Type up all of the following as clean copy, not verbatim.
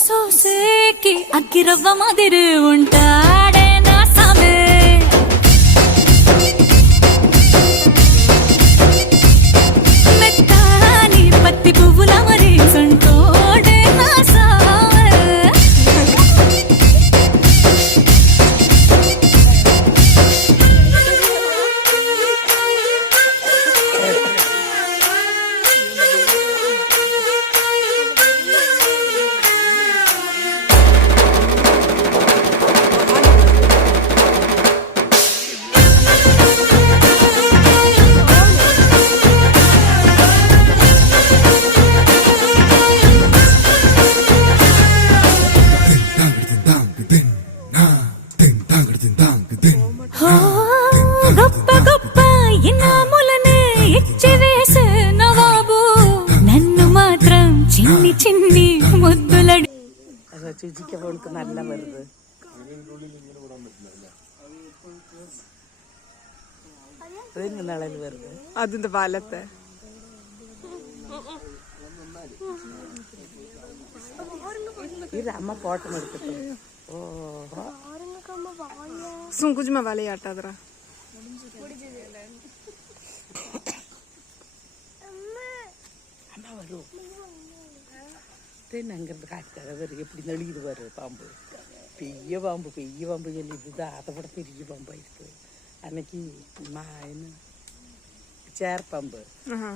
సోసేకి అగ్గిరవ్వ మాదిరి ఉంటాడే నా సామే మెత్తాని పత్తి పువ్వుల మరి సంటోడే నా సామే గొప్ప గొప్ప ఇనాములనే ఇచ్చి వేసే నవాబు నన్ను మాత్రం చిన్ని చిన్ని ముద్దులడి രുചിക്ക് നല്ല വരുത് വരുത് അതിന്റെ പാലത്തെ ഇത് അമ്മ ഫോട്ടോ എടുത്തിട്ട് സുങ്കുജ്മ വലയാട്ടത്ര அம்மா வரும் அங்கிருந்து காட்டுக்காக வரும் எப்படி நெளியுது வரும் பாம்பு பெரிய பாம்பு சொல்லிது அதை விட பெரிய பாம்பாயிருக்கு அன்னைக்கு என்ன சேர் பாம்பு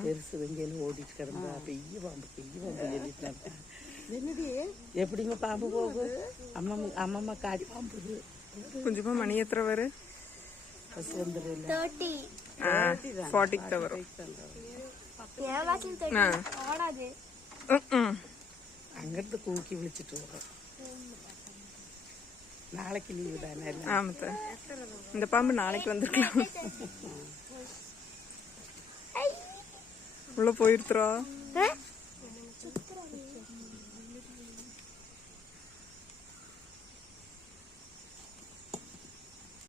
பெருசு வெங்கையில ஓடிட்டு கிடந்தா பெரிய பாம்பு சொல்லிட்டு என்னது எப்படிங்க பாம்பு போகும் அம்மம்மா காடி பாம்பு கொஞ்சமா மணி எத்தனை வரும் 40 வரும் அங்கிருந்து தூக்கி விழிச்சிட்டு வரும் நாளைக்கு லீவு தானே ஆமாத்த இந்த பாம்பு நாளைக்கு வந்திருக்கலாம் உள்ள போயிருத்துறோம்